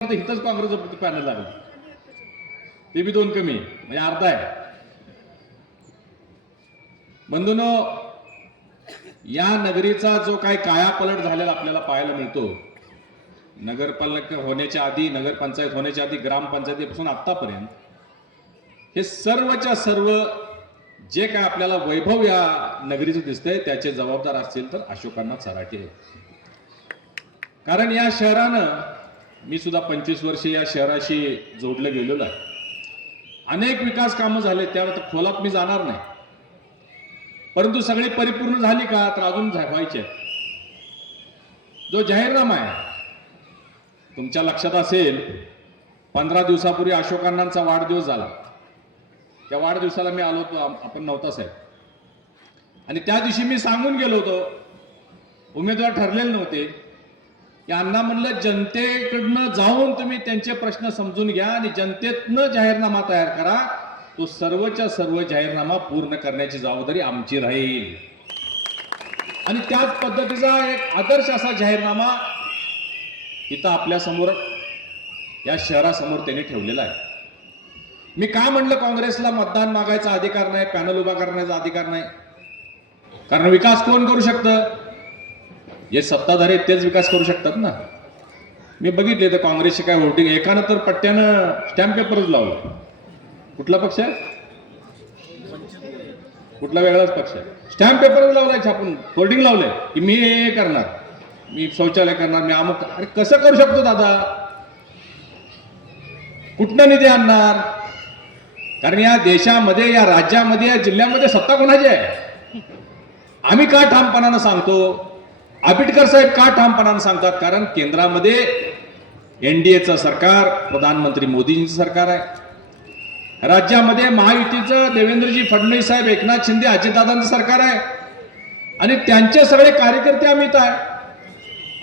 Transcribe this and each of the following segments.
इथंच काँग्रेसचं पॅनल लागलं, ते बी 2 कमी म्हणजे अर्धा आहे. बंधूंनो, या नगरीचा जो काही कायापलट झालेला आपल्याला पाहायला मिळतो, नगरपालिका होण्याच्या आधी, नगरपंचायत होण्याच्या आधी, ग्रामपंचायतीपासून आतापर्यंत हे सर्वच्या सर्व जे काय आपल्याला वैभव या नगरीचं दिसतंय त्याचे जबाबदार असतील तर अशोकांना चराटे. कारण या शहरानं, मी सुद्धा 25 वर्ष या शहराशी जोडलं गेलेलो आहे. अनेक विकास कामं झाले, त्यावर खोलात मी जाणार नाही, परंतु सगळी परिपूर्ण झाली का तर अजून व्हायचे. जो जाहीरनामा आहे, तुमच्या लक्षात असेल 15 दिवसापूर्वी अशोकांनांचा वाढदिवस झाला. त्या वाढदिवसाला मी आलो होतो, आपण नव्हता साहेब, आणि त्या दिवशी मी सांगून गेलो होतो, उमेदवार ठरलेले नव्हते, की अण्णा म्हणलं जनतेकडनं जाऊन तुम्ही त्यांचे प्रश्न समजून घ्या आणि जनतेतनं जाहीरनामा तयार करा. तो सर्वच्या सर्व जाहीरनामा पूर्ण करण्याची जबाबदारी आमची राहील. आणि त्याच पद्धतीचा एक आदर्श असा जाहीरनामा इथं आपल्या समोर, या शहरासमोर त्यांनी ठेवलेला आहे. मी काय म्हणलं, काँग्रेसला मतदान मागायचा अधिकार नाही, पॅनल उभा करण्याचा अधिकार नाही, कारण विकास कोण करू शकतं? जे सत्ताधारी तेच विकास करू शकतात ना. मी बघितले तर काँग्रेसचे काय होर्डिंग, एकानं तर पट्ट्यानं स्टॅम्प पेपरच लावला. कुठला पक्ष आहे? कुठला वेगळाच पक्ष आहे. स्टॅम्प पेपरच लावलाय, छापून होर्डिंग लावलंय की मी हे करणार, मी शौचालय करणार, मी अमुक. अरे कसं करू शकतो दादा? कुठनं निधी आणणार? कारण या देशामध्ये, या राज्यामध्ये, या जिल्ह्यामध्ये सत्ता कोणाची आहे? आम्ही का ठामपणानं सांगतो, आंबेडकर साहेब का ठामपणानं सांगतात? कारण केंद्रामध्ये एनडीएचं सरकार, प्रधानमंत्री मोदींचं सरकार आहे. राज्यामध्ये महायुतीचं देवेंद्रजी फडणवीस साहेब, एकनाथ शिंदे, अजितदादांचं सरकार आहे, आणि त्यांचे सगळे कार्यकर्ते आम्ही इथं आहे.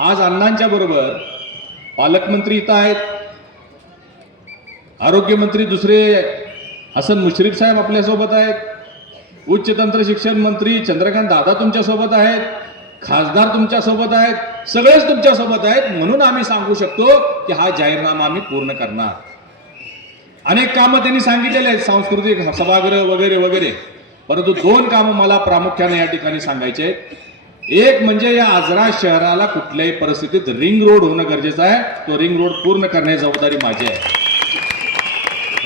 आज अण्णांच्या बरोबर पालकमंत्री इथं आहेत, आरोग्यमंत्री दुसरे हसन मुश्रीफ साहेब आपल्यासोबत आहेत, उच्च तंत्र शिक्षण मंत्री चंद्रकांत दादा तुमच्यासोबत आहेत, खासदार तुमच्या सोबत आहेत, सगळेच तुमच्या सोबत आहेत. म्हणून आम्ही सांगू शकतो की हा जाहीरनामा आम्ही पूर्ण करणार. अनेक कामं त्यांनी सांगितलेले आहेत, सांस्कृतिक सभागृह वगैरे वगैरे, परंतु 2 कामं मला प्रामुख्याने या ठिकाणी सांगायचे आहेत. एक म्हणजे या आजरा शहराला कुठल्याही परिस्थितीत रिंग रोड होणं गरजेचं आहे. तो रिंग रोड पूर्ण करण्याची जबाबदारी माझी आहे.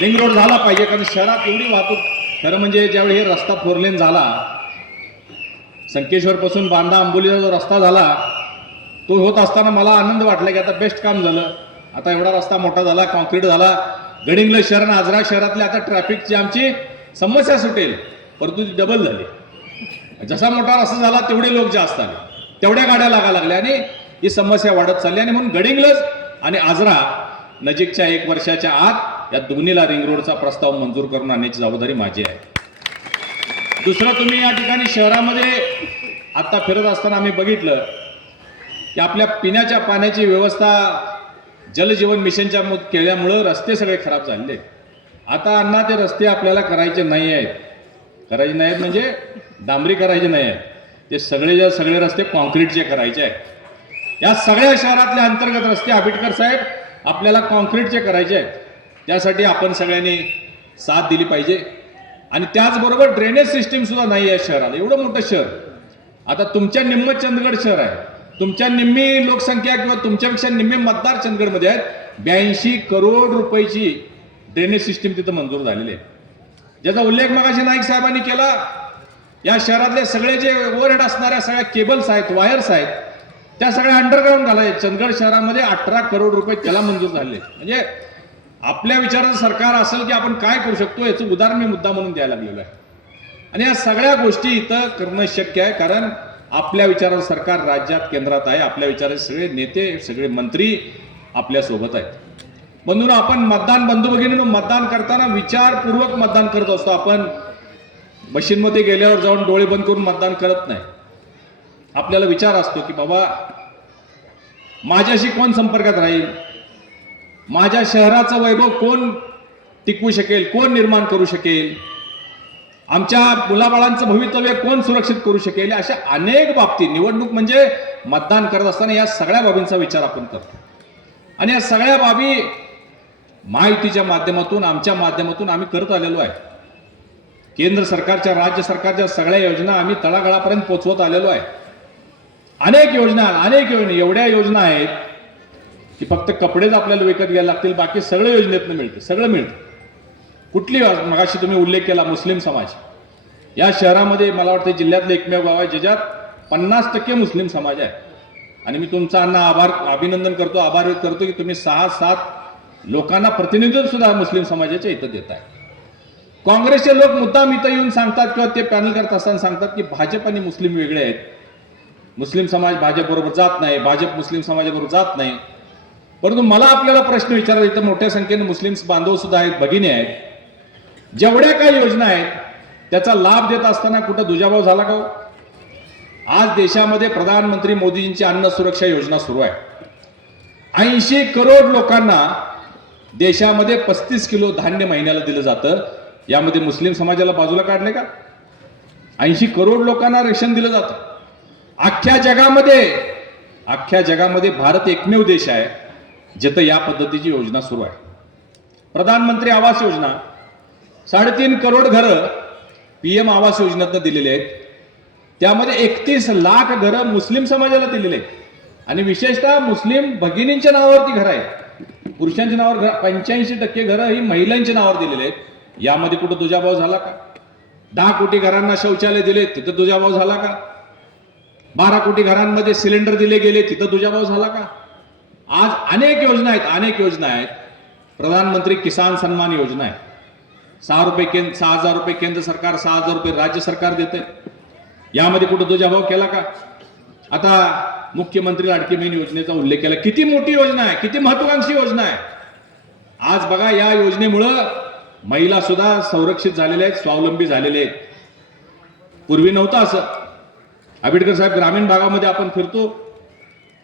रिंग रोड झाला पाहिजे, कारण शहरात एवढी वाहतूक, खरं म्हणजे ज्यावेळी हे रस्ता 4 लेन झाला, संकेश्वर पासून बांदा आंबोलीचा जो रस्ता झाला, तो होत असताना मला आनंद वाटला की आता बेस्ट काम झालं. आता एवढा रस्ता मोठा झाला, कॉन्क्रीट झाला, गडिंग्लज शहर आणि आजरा शहरातली आता ट्रॅफिकची आमची समस्या सुटेल, परंतु ती डबल झाली. जसा मोठा रस्ता झाला तेवढे लोक जास्त आले, तेवढ्या गाड्या लागायला लागल्या, आणि ही समस्या वाढत चालली. आणि म्हणून गडिंग्लज आणि आजरा नजीकच्या 1 वर्षाच्या आत या दोन्हीला रिंग रोडचा प्रस्ताव मंजूर करून आणण्याची जबाबदारी माझी आहे. दुसरं, तुम्ही या ठिकाणी शहरामध्ये आता फिरत असताना आम्ही बघितलं की आपल्या पिण्याच्या पाण्याची व्यवस्था जलजीवन मिशनच्या केल्यामुळं रस्ते सगळे खराब झालेले. आता अण्णा ते रस्ते आपल्याला करायचे नाही आहेत. करायचे नाही आहेत म्हणजे डांबरी करायचे नाही आहेत, ते सगळे रस्ते कॉन्क्रीटचे करायचे आहेत. या सगळ्या शहरातले अंतर्गत रस्ते आंबेडकर साहेब आपल्याला कॉन्क्रीटचे करायचे आहेत. त्यासाठी आपण सगळ्यांनी साथ दिली पाहिजे. आणि त्याचबरोबर ड्रेनेज सिस्टीम सुद्धा नाही आहे शहराला. एवढं मोठं शहर, आता तुमच्या निम्म चंदगड शहर आहे, तुमच्या निम्मी लोकसंख्या किंवा तुमच्यापेक्षा निम्मे मतदार चंदगडमध्ये आहेत. 82 करोड रुपयाची ड्रेनेज सिस्टीम तिथं मंजूर झालेली आहे, ज्याचा उल्लेख मगाशी नाईक साहेबांनी केला. या शहरातले सगळे जे ओव्हरहेड असणाऱ्या सगळ्या केबल्स आहेत, वायर्स आहेत, त्या सगळ्या अंडरग्राऊंड घालायचे. चंदगड शहरामध्ये 18 करोड रुपये त्याला मंजूर झाले. म्हणजे आपल्या विचाराचं सरकार असेल की आपण काय करू शकतो याचं उदाहरण मी मुद्दा म्हणून द्यायला लागलेलो आहे. आणि या सगळ्या गोष्टी इथं करणं शक्य आहे, कारण आपल्या विचाराचं सरकार राज्यात, केंद्रात आहे. आपल्या विचाराचे सगळे नेते, सगळे मंत्री आपल्यासोबत आहेत. म्हणून आपण मतदान, बंधू भगिनींनो, मतदान करताना विचारपूर्वक मतदान करत असतो. आपण मशीनमध्ये गेल्यावर जाऊन डोळे बंद करून मतदान करत नाही. आपल्याला विचार असतो की बाबा माझ्याशी कोण संपर्कात राहील, माझ्या शहराचं वैभव कोण टिकवू शकेल, कोण निर्माण करू शकेल, आमच्या मुलाबाळांचं भवितव्य कोण सुरक्षित करू शकेल. अशा अनेक बाबतीत, निवडणूक म्हणजे मतदान करत असताना या सगळ्या बाबींचा विचार आपण करतो. आणि या सगळ्या बाबी माहितीच्या माध्यमातून आमच्या माध्यमातून आम्ही करत आलेलो आहे. केंद्र सरकारच्या राज्य सरकारच्या सगळ्या योजना आम्ही तळागाळापर्यंत पोहोचवत आलेलो आहे. अनेक योजना एवढ्या योजना आहेत की फक्त कपडेच आपल्याला विकत घ्यायला लागतील, बाकी सगळं योजनेतनं मिळतं, सगळं मिळतं. कुठली मगाशी तुम्ही उल्लेख केला मुस्लिम समाज, या शहरामध्ये मला वाटतं जिल्ह्यातलं एकमेव गाव आहे ज्याच्यात 50% मुस्लिम समाज आहे. आणि मी तुमचा अभिनंदन करतो, आभार व्यक्त करतो की तुम्ही 6-7 लोकांना प्रतिनिधित्व सुद्धा मुस्लिम समाजाच्या इथं देत आहे. काँग्रेसचे लोक मुद्दाम इथं येऊन सांगतात किंवा ते पॅनल करत असताना सांगतात की भाजप आणि मुस्लिम वेगळे आहेत, मुस्लिम समाज भाजप बरोबर जात नाही, भाजप मुस्लिम समाजाबरोबर जात नाही. परंतु मला आपल्याला प्रश्न विचारायचा, इथं मोठ्या संख्येने मुस्लिम बांधव सुद्धा आहेत, भगिनी आहेत, जेवढ्या काही योजना आहेत त्याचा लाभ देत असताना कुठं दुजाभाव झाला का? आज देशामध्ये प्रधानमंत्री मोदींची अन्न सुरक्षा योजना सुरू आहे. 80 करोड लोकांना देशामध्ये 35 किलो धान्य महिन्याला दिलं जातं. यामध्ये मुस्लिम समाजाला बाजूला काढले का? 80 करोड लोकांना रेशन दिलं जातं. अख्ख्या जगामध्ये भारत एकमेव देश आहे जिथं या पद्धतीची योजना सुरू आहे. प्रधानमंत्री आवास योजना 3.5 करोड घरं PM आवास योजनेतनं दिलेले आहेत. त्यामध्ये 31 लाख घरं मुस्लिम समाजाला दिलेले आहेत. आणि विशेषतः मुस्लिम भगिनींच्या नावावरती घरं आहेत. पुरुषांच्या नावावर 85% घरं ही महिलांच्या नावावर दिलेले आहेत. यामध्ये कुठं दुजाभाव झाला का? 10 कोटी घरांना शौचालय दिले, तिथं दुजाभाव झाला का? 12 कोटी घरांमध्ये सिलेंडर दिले गेले, तिथं दुजाभाव झाला का? आज अनेक योजना आहेत. प्रधानमंत्री किसान सन्मान योजना आहे. 6,000 रुपये केंद्र सरकार, 6,000 रुपये राज्य सरकार देते. यामध्ये कुठं दुजाभाव केला का? आता मुख्यमंत्री लाडकी बहीण योजनेचा उल्लेख केला. किती मोठी योजना आहे, किती महत्वाकांक्षी योजना आहे. आज बघा, या योजनेमुळं महिला सुद्धा संरक्षित झालेल्या आहेत, स्वावलंबी झालेले आहेत. पूर्वी नव्हतं असं. आंबेडकर साहेब, ग्रामीण भागामध्ये आपण फिरतो,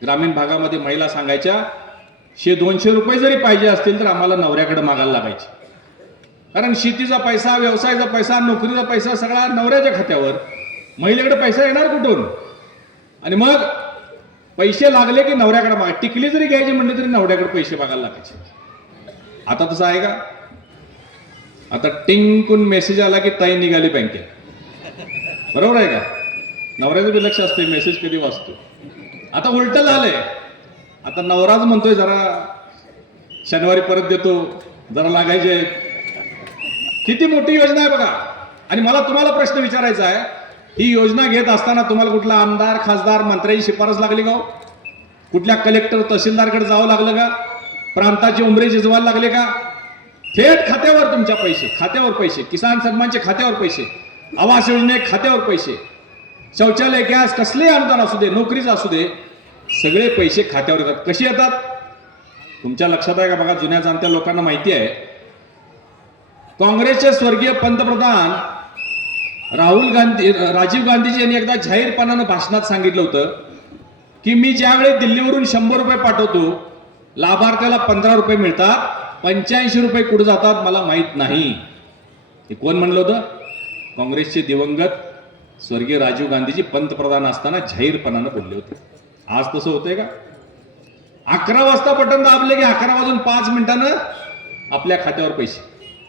ग्रामीण भागामध्ये महिला सांगायच्या 100-200 रुपये जरी पाहिजे असतील तर आम्हाला नवऱ्याकडे मागायला लागायचे. कारण शेतीचा पैसा, व्यवसायाचा पैसा, नोकरीचा पैसा सगळा नवऱ्याच्या खात्यावर, महिलेकडे पैसा येणार कुठून? आणि मग पैसे लागले की नवऱ्याकडे मागा, टिकली जरी घ्यायची म्हणले तरी नवऱ्याकडे पैसे मागायला लागायचे. आता तसं आहे का? आता टिंकून मेसेज आला की ताई निघाली बँकेत, बरोबर आहे का? नवऱ्याचं बी लक्ष असते मेसेज कधी वाचतो. आता उलट झालंय. आता नवराच म्हणतोय जरा शनिवारी परत देतो, जरा लागायचे. किती मोठी योजना आहे बघा. आणि मला तुम्हाला प्रश्न विचारायचा आहे, ही योजना घेत असताना तुम्हाला कुठला आमदार, खासदार, मंत्र्याची शिफारस लागली का? कुठल्या कलेक्टर, तहसीलदारकडे जावं लागलं का? प्रांताचे उमरे जिजवायला लागले का? थेट खात्यावर तुमच्या पैसे, खात्यावर पैसे, किसान सन्मानचे खात्यावर पैसे, आवास योजने खात्यावर पैसे, शौचालय, गॅस, कसले अनुदान असू दे, नोकरीचं असू दे, सगळे पैसे खात्यावर येतात. कसे येतात? तुमच्या लक्षात आहे का? बघा, जुन्या जाणत्या लोकांना माहिती आहे. काँग्रेसचे स्वर्गीय पंतप्रधान राजीव गांधीजी यांनी एकदा जाहीरपणानं भाषणात सांगितलं होतं की मी ज्यावेळी दिल्लीवरून 100 रुपये पाठवतो, लाभार्थ्याला 15 रुपये मिळतात, 85 रुपये कुठे जातात मला माहित नाही. हे कोण म्हणलं होतं? काँग्रेसचे दिवंगत स्वर्गीय राजीव गांधीजी पंतप्रधान असताना जाहीरपणानं बोलले होते. आज तसं होतंय का? 11 वाजता बटन दाबले की 11:05 आपल्या खात्यावर पैसे.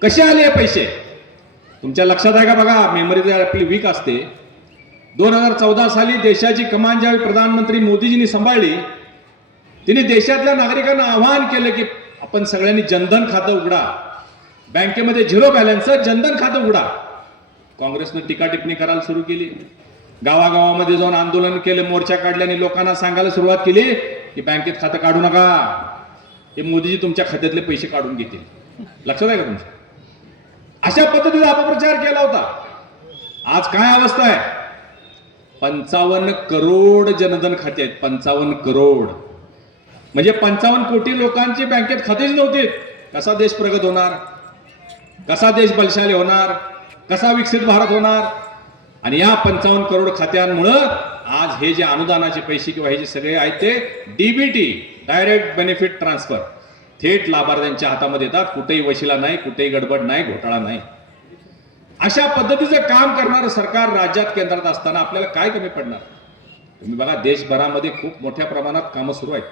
कसे आले हे पैसे? तुमच्या लक्षात आहे का? बघा, मेमरी आपली वीक असते. 2014 साली देशाची कमान ज्यावेळी प्रधानमंत्री मोदीजींनी सांभाळली, तिने देशातल्या नागरिकांना आवाहन केलं की आपण सगळ्यांनी जनधन खातं उघडा, बँकेमध्ये 0 बॅलन्स जनधन खातं उघडा. काँग्रेसनं टीका टिप्पणी करायला सुरू केली. गावागावामध्ये जाऊन आंदोलन केले, मोर्चा काढल्याने लोकांना सांगायला सुरुवात केली की बँकेत खातं काढू नका, हे मोदीजी तुमच्या खात्यातले पैसे काढून घेतील. लक्षात आहे का तुमचं? अशा पद्धतीचा अपप्रचार केला होता. आज काय अवस्था आहे? 55 करोड जनधन खाते आहेत. 55 करोड म्हणजे 55 कोटी लोकांची बँकेत खातेच नव्हती. कसा देश प्रगत होणार? कसा देश बलशाली होणार? कसा विकसित भारत होणार? आणि या 55 करोड खात्यांमुळं आज हे जे अनुदानाचे पैसे किंवा हे जे सगळे आहेत ते DBT, डायरेक्ट बेनिफिट ट्रान्सफर, थेट लाभार्थ्यांच्या हातामध्ये येतात. कुठेही वशिला नाही, कुठेही गडबड नाही, घोटाळा नाही. अशा पद्धतीचं काम करणारं सरकार राज्यात, केंद्रात असताना आपल्याला काय कमी पडणार? तुम्ही बघा, देशभरामध्ये खूप मोठ्या प्रमाणात कामं सुरू आहेत.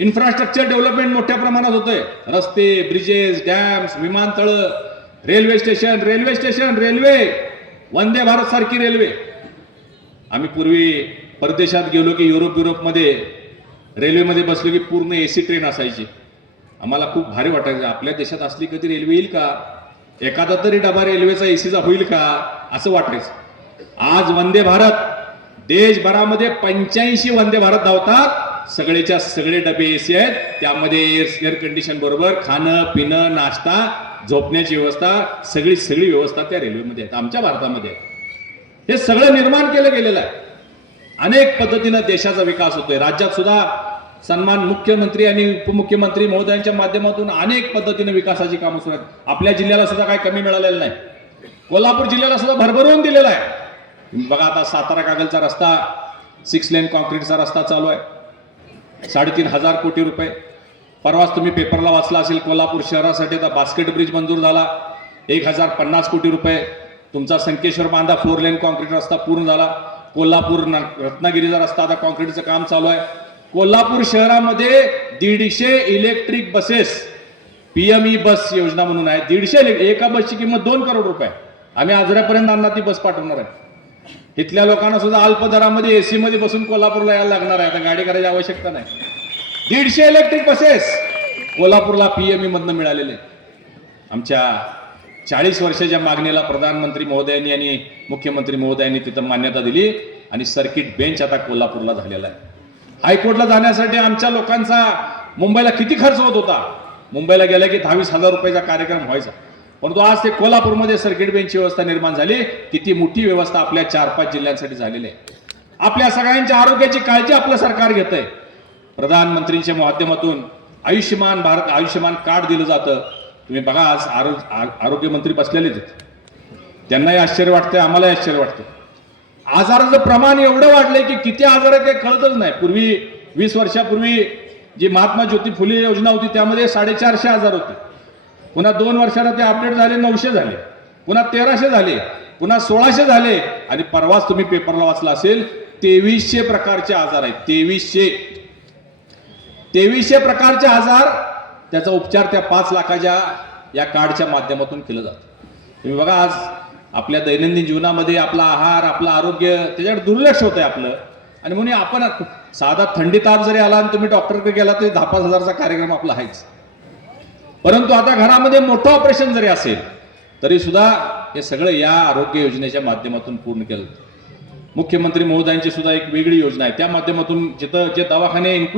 इन्फ्रास्ट्रक्चर डेव्हलपमेंट मोठ्या प्रमाणात होतंय. रस्ते, ब्रिजेस, डॅम्स, विमानतळ, railway station, railway, Vande Bharat सारखी रेल्वे. आम्ही पूर्वी परदेशात गेलो की युरोपमध्ये रेल्वेमध्ये बसलो की पूर्ण AC ट्रेन असायची. आम्हाला खूप भारी वाटायचं, आपल्या देशात असली कधी रेल्वे येईल का, एखादा तरी डबा रेल्वेचा ACचा होईल का असं वाटायचं. आज वंदे भारत देशभरामध्ये 85 वंदे भारत धावतात. सगळेच्या सगळे डबे AC आहेत, त्यामध्ये एअर कंडिशन बरोबर खाणं पिणं नाश्ता झोपण्याची व्यवस्था सगळी व्यवस्था त्या रेल्वेमध्ये आहेत, आमच्या भारतामध्ये आहे. हे सगळं निर्माण केलं गेलेलं आहे. अनेक पद्धतीनं देशाचा विकास होतोय. राज्यात सुद्धा सन्मान मुख्यमंत्री आणि उपमुख्यमंत्री महोदयांच्या माध्यमातून अनेक पद्धतीने विकासाची कामं सुरू आहेत. आपल्या जिल्ह्याला सुद्धा काही कमी मिळालेलं नाही. कोल्हापूर जिल्ह्याला सुद्धा भरभरून दिलेला आहे. बघा आता सातारा कागलचा रस्ता 6 लेन कॉन्क्रीटचा रस्ता चालू आहे, 3,500 कोटी रुपये. परवाच तुम्ही पेपरला वाचला असेल, कोल्हापूर शहरासाठी आता बास्केट ब्रिज मंजूर झाला, 1,050 कोटी रुपये. तुमचा संकेश्वर बांधा 4 लेन कॉन्क्रीट रस्ता पूर्ण झाला. कोल्हापूर रत्नागिरीचा रस्ता आता कॉन्क्रीटचं काम चालू आहे. कोल्हापूर शहरामध्ये 150 इलेक्ट्रिक बसेस PME बस योजना म्हणून आहे. 150 एका बसची किंमत 2 करोड रुपये. आम्ही आजऱ्यापर्यंत अण्णा ती बस पाठवणार आहे. इथल्या लोकांना सुद्धा अल्प दरामध्ये AC मध्ये बसून कोल्हापूरला यायला लागणार आहे. आता गाडी करायची आवश्यकता नाही. 150 इलेक्ट्रिक बसेस कोल्हापूरला PME मधनं मिळालेले. आमच्या 40 वर्षाच्या मागणीला प्रधानमंत्री महोदयांनी आणि मुख्यमंत्री महोदयांनी तिथं मान्यता दिली आणि सर्किट बेंच आता कोल्हापूरला झालेला आहे. हायकोर्टला जाण्यासाठी आमच्या लोकांचा मुंबईला किती खर्च होत होता. मुंबईला गेला की 10,000 रुपयाचा कार्यक्रम व्हायचा. परंतु आज ते कोल्हापूरमध्ये सर्किट बेंचची व्यवस्था निर्माण झाली. किती मोठी व्यवस्था आपल्या 4-5 जिल्ह्यांसाठी झालेली आहे. आपल्या सगळ्यांच्या आरोग्याची काळजी आपलं सरकार घेत आहे. प्रधानमंत्रींच्या माध्यमातून आयुष्यमान भारत आयुष्यमान कार्ड दिलं जातं. तुम्ही बघा आज आरोग्यमंत्री बसलेलेच आहेत, त्यांनाही आश्चर्य वाटतंय, आम्हालाही आश्चर्य वाटतं. आजाराचं प्रमाण एवढं वाढलंय की किती आजार आहे ते कळतच नाही. पूर्वी 20 वर्षापूर्वी जी महात्मा ज्योती फुले योजना होती त्यामध्ये 450 आजार होते. पुन्हा 2 वर्षाला ते अपडेट झाले, 900 झाले, पुन्हा 1300 झाले, पुन्हा 1600 झाले आणि परवाच तुम्ही पेपरला वाचला असेल 2300 प्रकारचे आजार आहेत. 2300 प्रकारचे आजार, त्याचा उपचार त्या 5 लाखाच्या या कार्डच्या माध्यमातून केलं जातं. तुम्ही बघा आज आपल्या दैनंदिन जीवनामध्ये आपला आहार आपलं आरोग्य त्याच्याकडे दुर्लक्ष होतंय आपलं. आणि म्हणून आपण साधा थंडी ताप जरी आला आणि तुम्ही डॉक्टरकडे गेला तरी 10-5 हजारचा कार्यक्रम आपला आहेच. परंतु आता घरामध्ये मोठं ऑपरेशन जरी असेल तरी सुद्धा हे सगळं या आरोग्य योजनेच्या माध्यमातून पूर्ण केलं. मुख्यमंत्री महोदयांची सुद्धा एक वेगळी योजना आहे, त्या माध्यमातून जिथं जे दवाखाने